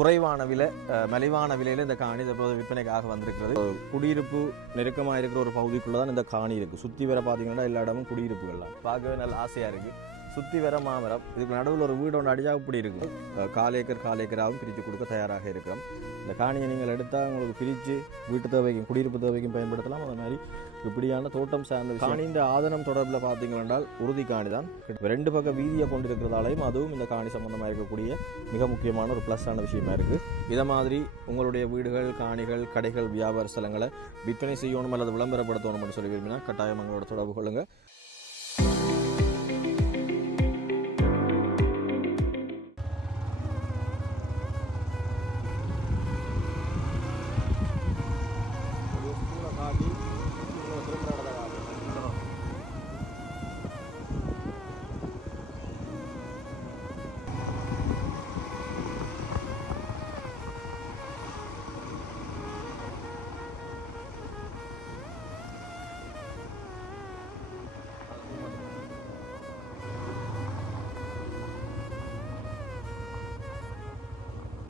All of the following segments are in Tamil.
குறைவான விலை மலிவான விலையில் இந்த காணி தற்போது விற்பனைக்காக வந்திருக்கிறது. குடியிருப்பு நெருக்கமாக இருக்கிற ஒரு பகுதிக்குள்ளே தான் இந்த காணி இருக்குது சுற்றி வர பார்த்தீங்கன்னா எல்லா இடமும் குடியிருப்புகள் தான் பார்க்கவே நல்ல ஆசையாக இருக்குது சுற்றி வர மாமரம் இதுக்கு நடுவில் ஒரு வீடு ஒன்று அடியாக இப்படி இருக்குது கால் ஏக்கர் கால் ஏக்கராகவும் பிரித்து கொடுக்க தயாராக இருக்கிறோம். இந்த காணியை நீங்கள் எடுத்தால் உங்களுக்கு பிரித்து வீட்டு தேவைக்கும் குடியிருப்பு தேவைக்கும் பயன்படுத்தலாம். அது மாதிரி இப்படியான தோட்டம் சார்ந்த இந்த ஆதனம் தொடர்பில் பார்த்தீங்கன்னா உறுதி காணி தான் ரெண்டு பக்கம் வீதியை கொண்டிருக்கிறதாலையும் அதுவும் இந்த காணி சம்பந்தமாக இருக்கக்கூடிய மிக முக்கியமான ஒரு ப்ளஸ்ஸான விஷயமா இருக்குது இதை மாதிரி உங்களுடைய வீடுகள் காணிகள் கடைகள் வியாபார ஸ்தலங்களை விற்பனை செய்யணும் அல்லது விளம்பரப்படுத்தணும்னு சொல்லி விரும்பினா கட்டாயம் எங்களோட தொடர்பு கொள்ளுங்கள்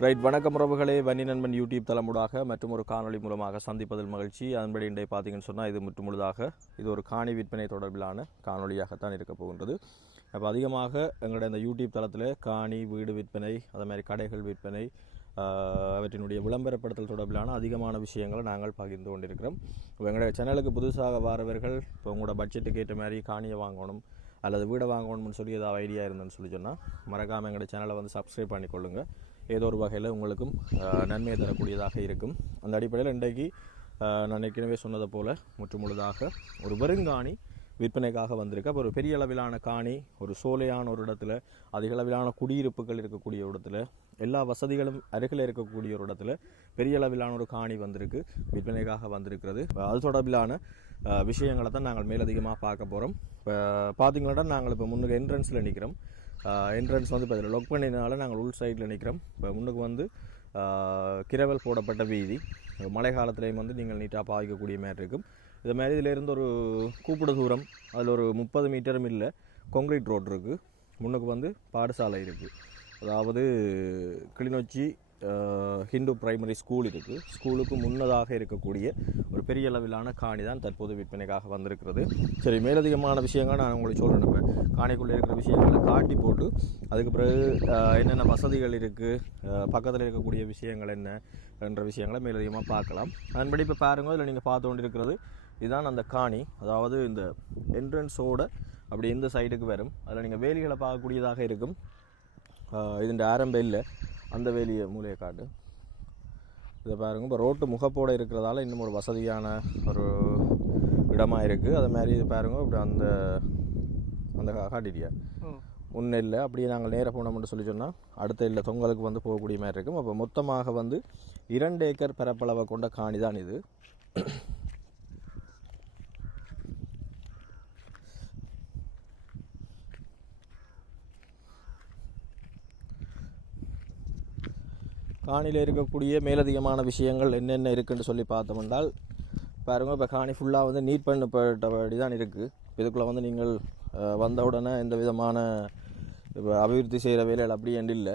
ரைட் வணக்கம் உறவுகளே. வன்னி நண்பன் யூடியூப் தளமுடாக மற்றும் ஒரு காணொளி மூலமாக சந்திப்பதில் மகிழ்ச்சி. அதன்படி இன்றை பார்த்தீங்கன்னு சொன்னால் இது முற்று முழுதாக இது ஒரு காணி விற்பனை தொடர்பிலான காணொளியாகத்தான் இருக்க போகின்றது. அப்போ அதிகமாக எங்களுடைய இந்த யூடியூப் தளத்தில் காணி வீடு விற்பனை அதே மாதிரி கடைகள் விற்பனை அவற்றினுடைய விளம்பரப்படுத்தல் தொடர்பிலான அதிகமான விஷயங்களை நாங்கள் பகிர்ந்து கொண்டிருக்கிறோம். இப்போ எங்களுடைய சேனலுக்கு புதுசாக வாரவர்கள் இப்போ உங்களோட பட்ஜெட்டுக்கு ஏற்ற மாதிரி காணியை வாங்கணும் அல்லது வீடை வாங்கணும்னு சொல்லி ஏதாவது ஐடியா இருந்தேன்னு சொல்லி சொன்னால் மறக்காமல் எங்களுடைய சேனலை வந்து சப்ஸ்கிரைப் பண்ணிக்கொள்ளுங்கள் ஏதோ ஒரு வகையில் உங்களுக்கும் நன்மை தரக்கூடியதாக இருக்கும். அந்த அடிப்படையில் இன்றைக்கு நான் ஏற்கனவே சொன்னதை போல் முற்றுமுழுதாக ஒரு வெறுங்காணி விற்பனைக்காக வந்திருக்கு. அப்போ ஒரு பெரிய அளவிலான காணி ஒரு சோலையான ஒரு இடத்துல அதிக அளவிலான குடியிருப்புகள் இருக்கக்கூடிய ஒரு இடத்துல எல்லா வசதிகளும் அருகில் இருக்கக்கூடிய ஒரு இடத்துல பெரிய அளவிலான ஒரு காணி வந்திருக்கு விற்பனைக்காக வந்திருக்கிறது. அது தொடர்பிலான விஷயங்களை தான் நாங்கள் மேலதிகமாக பார்க்க போகிறோம் இப்போ பார்த்தீங்கன்னா நாங்கள் இப்போ முன்னுக்கு என்ட்ரன்ஸில் நிற்கிறோம் என்ட்ரன்ஸ் வந்து இப்போ இதில் லொக் பண்ணினால நாங்கள் உள் சைடில் நிற்கிறோம் இப்போ முன்னுக்கு வந்து கிரவல் போடப்பட்ட வீதி. மழை காலத்துலேயும் வந்து நீங்கள் நீட்டாக பாதிக்கக்கூடிய மாதிரி இருக்கும். இது மாதிரி இதிலேருந்து ஒரு கூப்பிட தூரம் அதில் ஒரு முப்பது மீட்டரும் இல்லை கொங்கிரீட் ரோட் இருக்குது முன்னுக்கு வந்து பாடசாலை இருக்குது அதாவது கிளிநொச்சி ஹிந்து பிரைமரி ஸ்கூல் இருக்குது ஸ்கூலுக்கு முன்னதாக இருக்கக்கூடிய ஒரு பெரிய அளவிலான காணி தான் தற்போது விற்பனைக்காக வந்திருக்கிறது. சரி மேலதிகமான விஷயங்கள் நான் உங்களுக்கு சொல்கிறேன் இப்போ காணிக்குள்ளே இருக்கிற விஷயங்களை காட்டி போட்டு அதுக்கு பிறகு என்னென்ன வசதிகள் இருக்குது பக்கத்தில் இருக்கக்கூடிய விஷயங்கள் என்ன என்ற விஷயங்களை மேலதிகமாக பார்க்கலாம். அதன்படி இப்போ பாருங்கள் இதில் நீங்கள் பார்த்து கொண்டிருக்கிறது இதுதான் அந்த காணி. அதாவது இந்த என்ட்ரன்ஸோட அப்படி இந்த சைடுக்கு வரும். அதில் நீங்கள் வேலிகளை பார்க்கக்கூடியதாக இருக்கும். இதுன்ற ஆரம்ப இல்லை. அந்த வேலியை மூலையை காட்டு. இதை பாருங்க. இப்போ ரோட்டு முகப்போடு இருக்கிறதால இன்னும் ஒரு வசதியான ஒரு இடமா இருக்குது அது மாதிரி இது பாருங்க. இப்படி அந்த அந்த காட்டிட்டியா? முன்ன இல்லை. அப்படியே நாங்கள் நேராக போனோம்னு சொல்லி சொன்னால் அடுத்த இல்லை தொங்கலுக்கு வந்து போகக்கூடிய மாதிரி இருக்கும். அப்போ மொத்தமாக வந்து இரண்டு ஏக்கர் பரப்பளவை கொண்ட காணி தான் இது. காணியில் இருக்கக்கூடிய மேலதிகமான விஷயங்கள் என்னென்ன இருக்குன்னு சொல்லி பார்த்தோம் என்றால் பாருங்கள் இப்போ காணி ஃபுல்லாக வந்து நீட் பண்ணப்பட்டபடி தான் இருக்குது இதுக்குள்ளே வந்து நீங்கள் வந்த உடனே எந்த விதமான இப்போ அபிவிருத்தி செய்கிற வேலைகள் அப்படி என்று இல்லை.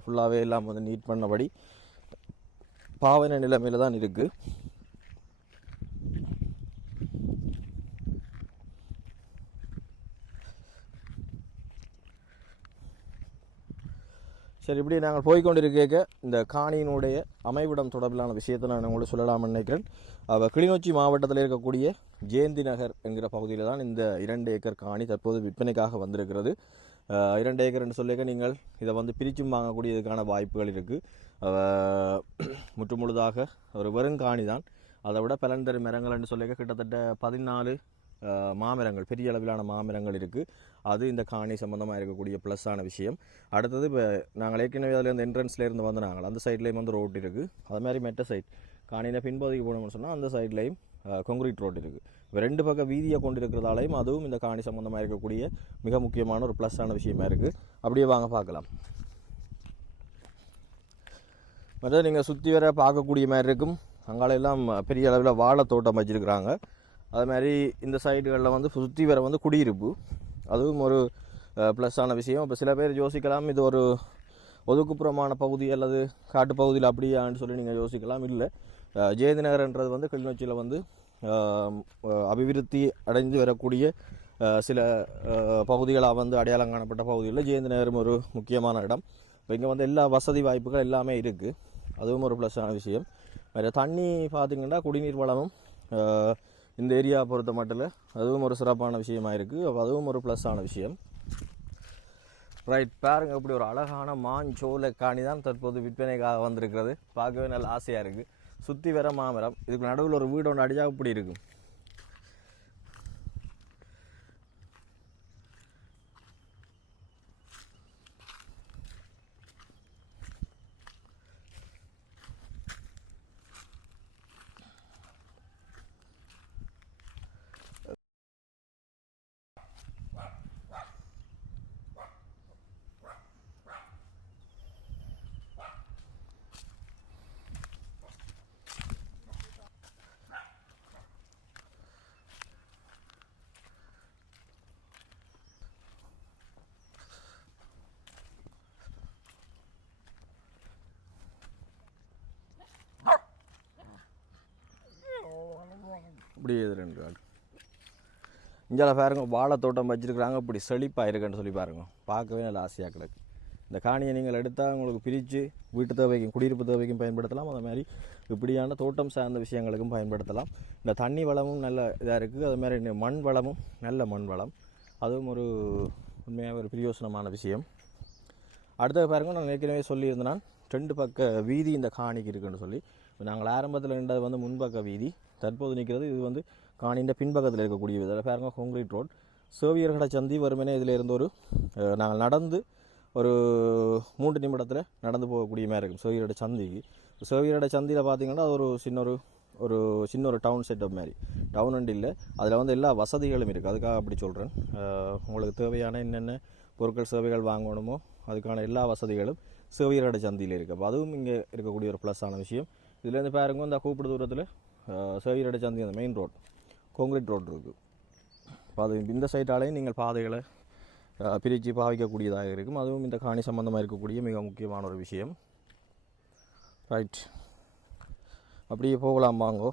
ஃபுல்லாகவே எல்லாம் வந்து நீட் பண்ணபடி பாவன நிலைமையில் தான் இருக்குது சரி இப்படி நாங்கள் போய்கொண்டிருக்க இந்த காணியினுடைய அமைவிடம் தொடர்பிலான விஷயத்தை நான் உங்களுக்கு சொல்லலாம்னு நினைக்கிறேன். அவள் கிளிநொச்சி மாவட்டத்தில் இருக்கக்கூடிய ஜெயந்தி நகர் என்கிற பகுதியில் தான் இந்த இரண்டு ஏக்கர் காணி தற்போது விற்பனைக்காக வந்திருக்கிறது. இரண்டு ஏக்கர்னு சொல்லிக்க நீங்கள் இதை வந்து பிரிச்சும் வாங்கக்கூடியதுக்கான வாய்ப்புகள் இருக்குது முற்றுமுழுதாக ஒரு வெறுங்காணி தான் அதை விட பலன் தரும் மரங்கள்னு சொல்லிக்க கிட்டத்தட்ட பதினாலு மாமரங்கள் பெரிய அளவிலான மாமரங்கள் இருக்குது அது இந்த காணி சம்மந்தமாக இருக்கக்கூடிய ப்ளஸ்ஸான விஷயம். அடுத்தது இப்போ நாங்கள் ஏற்கனவே அதில் இந்த என்ட்ரன்ஸ்லேருந்து வந்து நாங்கள் அந்த சைட்லேயும் வந்து ரோட் இருக்குது அது மாதிரி மெட்ட சைட் காணியில் பின்பகுதிக்கு போனோம்னு சொன்னால் அந்த சைட்லேயும் கொங்கிரீட் ரோட் இருக்குது இப்போ ரெண்டு பக்கம் வீதியை கொண்டு இருக்கிறதாலையும் அதுவும் இந்த காணி சம்மந்தமாக இருக்கக்கூடிய மிக முக்கியமான ஒரு ப்ளஸ்ஸான விஷயமா இருக்குது அப்படியே வாங்க பார்க்கலாம். மற்ற நீங்கள் சுற்றி வர பார்க்கக்கூடிய மாதிரி இருக்கும். அங்காலையெல்லாம் பெரிய அளவில் வாழை தோட்டம் வச்சிருக்கிறாங்க. அது மாதிரி இந்த சைடுகளில் வந்து சுற்றி வர வந்து குடியிருப்பு. அதுவும் ஒரு ப்ளஸ்ஸான விஷயம். இப்போ சில பேர் யோசிக்கலாம் இது ஒரு ஒதுக்குப்புறமான பகுதி அல்லது காட்டுப்பகுதியில் அப்படியான்னு சொல்லி நீங்கள் யோசிக்கலாம். இல்லை ஜெயந்தி நகர்ன்றது வந்து கிளிநொச்சியில் வந்து அபிவிருத்தி அடைந்து வரக்கூடிய சில பகுதிகளாக வந்து அடையாளம் காணப்பட்ட பகுதிகளில் ஜெயந்தி நகரம் ஒரு முக்கியமான இடம். இப்போ இங்கே வந்து எல்லா வசதி வாய்ப்புகள் எல்லாமே இருக்குது அதுவும் ஒரு ப்ளஸ்ஸான விஷயம். வேறு தண்ணி பார்த்திங்கன்னா குடிநீர் வளமும் இந்த ஏரியா பொறுத்த மட்டும் அதுவும் ஒரு சிறப்பான விஷயமாக இருக்குது அதுவும் ஒரு ப்ளஸ்ஸான விஷயம். ரைட் பாருங்க இப்படி ஒரு அழகான மாஞ்சோலை காணி தான் தற்போது விற்பனைக்காக வந்திருக்கிறது. பார்க்கவே நல்ல ஆசையாக இருக்குது சுற்றி வர மாமரம். இதுக்கு நடுவில் ஒரு வீடு ஒன்று அடிச்சா இப்படி இருக்கும்? இப்படி இது ரெண்டு ஆள் இஞ்சால பாருங்க வாழை தோட்டம் வச்சிருக்கிறாங்க இப்படி செழிப்பாக இருக்குன்னு சொல்லி பாருங்க. பார்க்கவே நல்ல ஆசையாக கிடக்கு. இந்த காணியை நீங்கள் எடுத்தால் உங்களுக்கு பிரித்து வீட்டு தேவைக்கும் குடியிருப்பு தேவைக்கும் பயன்படுத்தலாம். அது மாதிரி இப்படியான தோட்டம் சார்ந்த விஷயங்களுக்கும் பயன்படுத்தலாம். இந்த தண்ணி வளமும் நல்ல இதாக இருக்குது அது மாதிரி மண் வளமும் நல்ல மண் வளம். அதுவும் ஒரு உண்மையாக ஒரு பிரயோசனமான விஷயம். அடுத்தது பாருங்கள் நான் ஏற்கனவே சொல்லியிருந்தேன் ரெண்டு பக்க வீதி இந்த காணிக்கு இருக்குன்னு சொல்லி. இப்போ நாங்கள் ஆரம்பத்தில் இருந்தது வந்து முன்பக்க வீதி. தற்போது நிற்கிறது. இது வந்து காணின்ற பின்பக்கத்தில் இருக்கக்கூடிய இதில் பாருங்கள் பாருங்க கான்கிரீட் ரோட் சேவியர்கடை சந்தி வருமனே இதில் இருந்து ஒரு நாங்கள் நடந்து ஒரு மூன்று நிமிடத்தில் நடந்து போகக்கூடிய மாதிரி இருக்கும் சேவியரோட சந்திக்கு சேவியரோட சந்தியில் பார்த்தீங்கன்னா அது ஒரு சின்ன ஒரு ஒரு சின்ன ஒரு டவுன் செட்டப் மாதிரி. டவுன் அண்ட் இல்லை. அதில் வந்து எல்லா வசதிகளும் இருக்குது அதுக்காக அப்படி சொல்கிறேன் உங்களுக்கு தேவையான என்னென்ன பொருட்கள் சேவைகள் வாங்கணுமோ அதுக்கான எல்லா வசதிகளும் சேவியரோட சந்தியில் இருக்குது அப்போ அதுவும் இங்கே இருக்கக்கூடிய ஒரு ப்ளஸ்ஸான விஷயம். இதுலேருந்து பாருங்க இந்த கூப்பிடு தூரத்தில் சேவியரோட சந்தி அந்த மெயின் ரோட் காங்கிரீட் ரோடு இருக்குது பாதை இந்த சைட்டாலையும் நீங்கள் பாதைகளை பிரித்து பாவிக்கக்கூடியதாக இருக்கும். அதுவும் இந்த காணி சம்பந்தமாக இருக்கக்கூடிய மிக முக்கியமான ஒரு விஷயம். ரைட் அப்படியே போகலாம் வாங்கோ.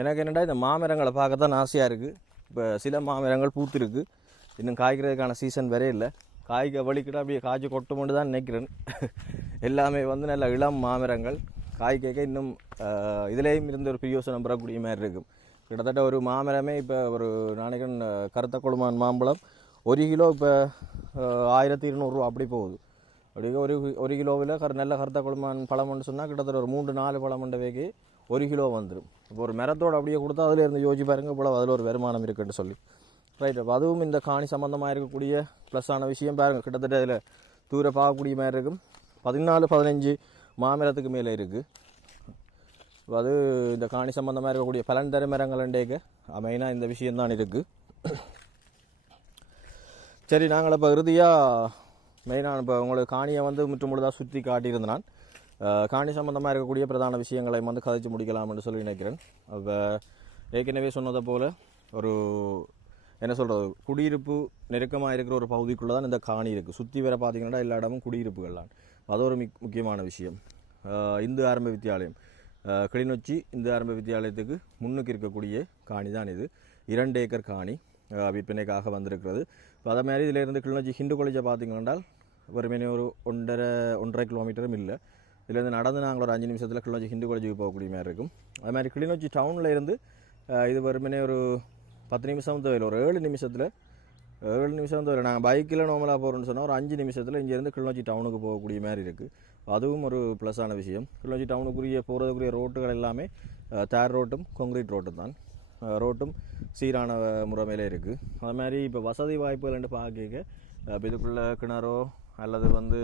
எனக்கு என்னென்னா இந்த மாமரங்களை பார்க்க தான் ஆசையாக இருக்குது இப்போ சில மாமரங்கள் பூத்துருக்கு. இன்னும் காய்க்கிறதுக்கான சீசன் வரே இல்லை. காய்க்க வலிக்கிட்ட அப்படியே காய்ச்சி கொட்டுமெண்டு தான் நினைக்கிறேன். எல்லாமே வந்து நல்ல இளம் மாமரங்கள். காய் கேட்க இன்னும் இதுலேயும் இருந்து ஒரு பிரியோசனம் பெறக்கூடிய மாதிரி இருக்கும். கிட்டத்தட்ட ஒரு மாமரமே இப்போ ஒரு நாளைக்கு கருத்த கொழுமான் மாம்பழம் ஒரு கிலோ இப்போ ஆயிரத்தி இருநூறுவா அப்படி போகுது. அப்படி ஒரு ஒரு கிலோவில் கரு நல்ல கருத்த கொழுமான் பழம்னு சொன்னால் கிட்டத்தட்ட ஒரு மூன்று நாலு பழம் வேகி ஒரு கிலோ வந்துடும் இப்போ ஒரு மரத்தோடு அப்படியே கொடுத்தா அதில் இருந்து யோசிச்சு பாருங்க இவ்வளோ அதில் ஒரு வருமானம் இருக்குன்னு சொல்லி. ரைட் அப்போ அதுவும் இந்த காணி சம்மந்தமாக இருக்கக்கூடிய ப்ளஸ்ஸான விஷயம் பாருங்கள் கிட்டத்தட்ட அதில் தூர பார்க்கக்கூடிய மாதிரி இருக்கும் பதினாலு பதினஞ்சு மாமரத்துக்கு மேலே இருக்குது அது இந்த காணி சம்மந்தமாக இருக்கக்கூடிய பலன் தர மரங்களண்டேக்க மெயினாக இந்த விஷயம்தான் இருக்குது சரி நாங்கள் இப்போ இறுதியாக மெயினாக இப்போ உங்களுக்கு காணியை வந்து முற்று முழுதாக சுற்றி காட்டியிருந்தேன் நான் காணி சம்மந்தமாக இருக்கக்கூடிய பிரதான விஷயங்களை வந்து கதைச்சு முடிக்கலாம்னு சொல்லி நினைக்கிறேன் அப்போ ஏற்கனவே சொன்னதை போல் ஒரு என்ன சொல்கிறது குடியிருப்பு நெருக்கமாக இருக்கிற ஒரு பகுதிக்குள்ளே தான் இந்த காணி இருக்குது சுற்றி வர பார்த்தீங்கன்னா எல்லா இடமும் குடியிருப்புகள் தான் அது ஒரு மிக் முக்கியமான விஷயம். இந்து ஆரம்ப வித்தியாலயம். கிளிநொச்சி இந்து ஆரம்ப வித்தியாலயத்துக்கு முன்னுக்கு இருக்கக்கூடிய காணி தான் இது. இரண்டு ஏக்கர் காணி விற்பனைக்காக வந்திருக்கிறது. இப்போ அதே மாதிரி இதிலேருந்து கிளிநொச்சி ஹிந்து காலேஜை பார்த்தீங்கன்னா வெறுமனே ஒரு ஒன்றரை ஒன்றரை கிலோமீட்டரும் இல்லை. இதுலேருந்து நடந்து நாங்கள் ஒரு அஞ்சு நிமிஷத்தில் கிளிநொச்சி ஹிந்து காலேஜுக்கு போகக்கூடிய மாதிரி இருக்கும். அது மாதிரி கிளிநொச்சி டவுனில் இருந்து இது வெறுமனே ஒரு பத்து நிமிஷம் தேவையில்லை ஒரு ஏழு நிமிஷத்தில் ஏழு நிமிஷம் தேவையில்லை நாங்கள் பைக்கில் நார்மலாக போகிறோம்னு சொன்னால் ஒரு அஞ்சு நிமிஷத்தில் இங்கேருந்து கிளிநொச்சி டவுனுக்கு போகக்கூடிய மாதிரி இருக்குது அதுவும் ஒரு ப்ளஸ்ஸான விஷயம். கிளிநொச்சி டவுனுக்குரிய போகிறதுக்குரிய ரோட்டுகள் எல்லாமே தேர் ரோட்டும் கான்கிரீட் ரோட்டும் தான். ரோட்டும் சீரான முறைமையில இருக்குது அது மாதிரி இப்போ வசதி வாய்ப்புகள்ன்ட்டு பார்க்க இப்போ இதுக்குள்ள கிணறோ அல்லது வந்து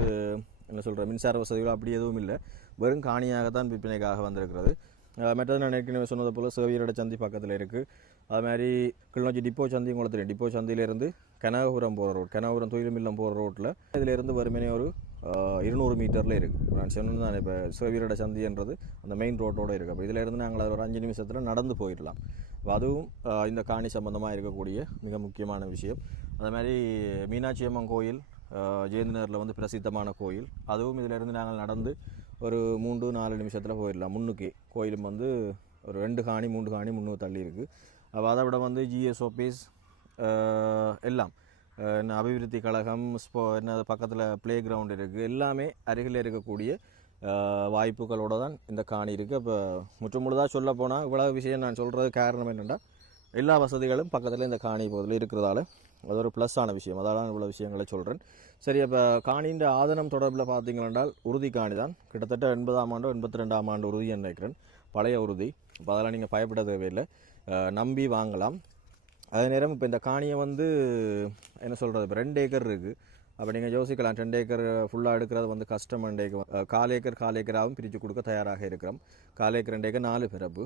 என்ன சொல்கிற மின்சார வசதிகளோ அப்படி எதுவும் இல்லை. வெறும் காணியாகத்தான் விற்பனைக்காக வந்திருக்கிறது. மற்றது நான் ஏற்கனவே சொன்னது போல் சேவியரோட சந்தி பக்கத்தில் இருக்குது அது மாதிரி கிளிநொச்சி டிப்போ சந்தி உங்களுக்கு தெரியும் டிப்போ சந்தியிலேருந்து கனகபுரம் போகிற ரோட் கனகபுரம் தொழில்மில்லம் போகிற ரோட்டில் இதிலேருந்து வெறுமனே ஒரு இருநூறு மீட்டரில் இருக்குது நான் சொன்னது தான் இப்போ சேவியரோட சந்தின்றது அந்த மெயின் ரோட்டோட இருக்குது அப்போ இதிலேருந்து நாங்கள் ஒரு அஞ்சு நிமிஷத்தில் நடந்து போயிடலாம். அதுவும் இந்த காணி சம்பந்தமாக இருக்கக்கூடிய மிக முக்கியமான விஷயம். அதே மாதிரி மீனாட்சி அம்மன் கோயில் ஜெயந்தினரில் வந்து பிரசித்தமான கோயில். அதுவும் இதிலிருந்து நாங்கள் நடந்து ஒரு மூன்று நாலு நிமிஷத்தில் போயிடலாம். முன்னுக்கு. கோயிலும் வந்து ஒரு ரெண்டு காணி மூன்று காணி முன்னூறு தள்ளி இருக்குது அப்போ அதை விட வந்து ஜிஎஸ் ஆஃபீஸ் எல்லாம். என்ன அபிவிருத்தி கழகம் ஸ்போ என்ன பக்கத்தில் ப்ளே கிரவுண்ட் இருக்குது எல்லாமே அருகில் இருக்கக்கூடிய வாய்ப்புகளோடு தான் இந்த காணி இருக்குது அப்போ முற்றுமுழுதாக சொல்ல போனால் இவ்வளவு விஷயம் நான் சொல்கிறது காரணம் என்னென்னா எல்லா வசதிகளும் பக்கத்தில் இந்த காணி பகுதியில் இருக்கிறதால அது ஒரு ப்ளஸ்ஸான விஷயம். அதான் இவ்வளோ விஷயங்களை சொல்கிறேன் சரி அப்போ காணின்ற ஆதனம் தொடர்பில் பார்த்தீங்களென்றால் உறுதி காணி தான். கிட்டத்தட்ட எண்பதாம் ஆண்டு எண்பத்தி ரெண்டாம் ஆண்டு உறுதி நினைக்கிறேன். பழைய உறுதி. இப்போ அதெல்லாம் நீங்கள் பயப்பட தேவையில்லை நம்பி வாங்கலாம். அதே நேரம் இப்போ இந்த காணியை வந்து என்ன சொல்கிறது இப்போ ரெண்டு ஏக்கர் இருக்குது அப்போ நீங்கள் யோசிக்கலாம் ரெண்டு ஏக்கர் ஃபுல்லாக எடுக்கிறது வந்து கஷ்டம் ரெண்டு ஏக்கர். கால் ஏக்கர் கால் ஏக்கராகவும் பிரித்து கொடுக்க தயாராக இருக்கிறோம். கால் ஏக்கர் ரெண்டு ஏக்கர் நாலு பிறப்பு.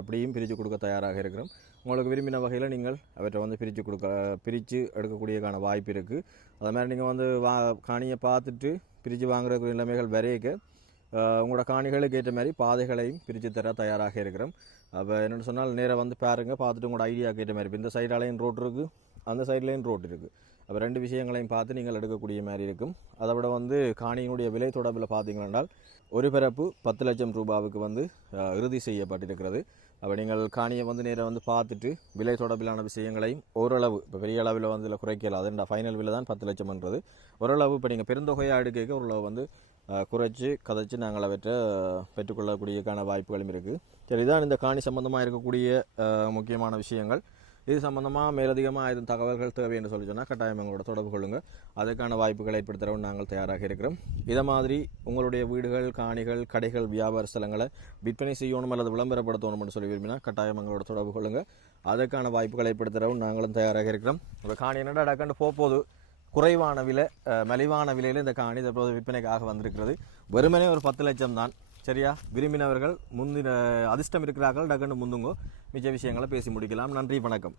அப்படியும் பிரித்து கொடுக்க தயாராக இருக்கிறோம். உங்களுக்கு விரும்பின வகையில் நீங்கள் அவற்றை வந்து பிரித்து கொடுக்க பிரித்து எடுக்கக்கூடியக்கான வாய்ப்பு இருக்குது அது மாதிரி நீங்கள் வந்து வா காணியை பார்த்துட்டு பிரித்து வாங்குற நிலைமைகள் வரையக்க உங்களோட காணிகளுக்கு ஏற்ற மாதிரி பாதைகளையும் பிரித்து தர தயாராக இருக்கிறோம். அப்போ என்னென்னு சொன்னால் நேராக வந்து பாருங்க பார்த்துட்டு உங்களோட ஐடியாவுக்கு ஏற்ற மாதிரி. இப்போ இந்த சைடாலையும் ரோட் இருக்குது அந்த சைட்லேயும் ரோட் இருக்குது அப்போ ரெண்டு விஷயங்களையும் பார்த்து நீங்கள் எடுக்கக்கூடிய மாதிரி இருக்கும். அதை விட வந்து காணியினுடைய விலை தொடர்பில் பார்த்தீங்கன்னா ஒரு பிறப்பு பத்து லட்சம் ரூபாவுக்கு வந்து இறுதி செய்யப்பட்டிருக்கிறது. அப்போ நீங்கள் காணியை வந்து நேராக வந்து பார்த்துட்டு விலை தொடர்பிலான விஷயங்களையும் ஓரளவு இப்போ பெரிய அளவில் வந்து இதில் குறைக்கல அது ஃபைனல் விலை தான் பத்து லட்சம்ன்றது. ஓரளவு இப்போ நீங்கள் பெருந்தொகையாக எடுக்க ஓரளவு வந்து குறைச்சி கதைச்சி கதைச்சு நாங்கள் அவற்றை பெற்றுக்கொள்ளக்கூடியக்கான வாய்ப்புகளும் இருக்குது சரி இதான் இந்த காணி சம்பந்தமாக இருக்கக்கூடிய முக்கியமான விஷயங்கள். இது சம்பந்தமாக மேலதிகமாக எதுவும் தகவல்கள் தேவை என்று சொல்லி சொன்னால் கட்டாயம் எங்களோட தொடர்பு கொள்ளுங்கள் அதுக்கான வாய்ப்புகளை ஏற்படுத்தவும் நாங்கள் தயாராக இருக்கிறோம். இதை மாதிரி உங்களுடைய வீடுகள் காணிகள் கடைகள் வியாபார ஸ்தலங்களை விற்பனை செய்யணும் அல்லது விளம்பரப்படுத்தணும்னு சொல்லி விரும்பினா கட்டாயம் எங்களோட தொடர்பு கொள்ளுங்கள் அதற்கான வாய்ப்புகளை ஏற்படுத்தவும் நாங்களும் தயாராக இருக்கிறோம். இப்போ காணி என்னடா டக்குன்னு போகுது. குறைவான விலை மலிவான விலையில் இந்த காணி தற்போது விற்பனைக்காக வந்திருக்கிறது. வெறுமனே ஒரு பத்து லட்சம் தான் சரியா? விரும்பினவர்கள் முந்தின அதிர்ஷ்டம் இருக்கிறார்கள் டக்குன்னு முந்துங்கோ. மிச்ச விஷயங்களை பேசி முடிக்கலாம். நன்றி வணக்கம்.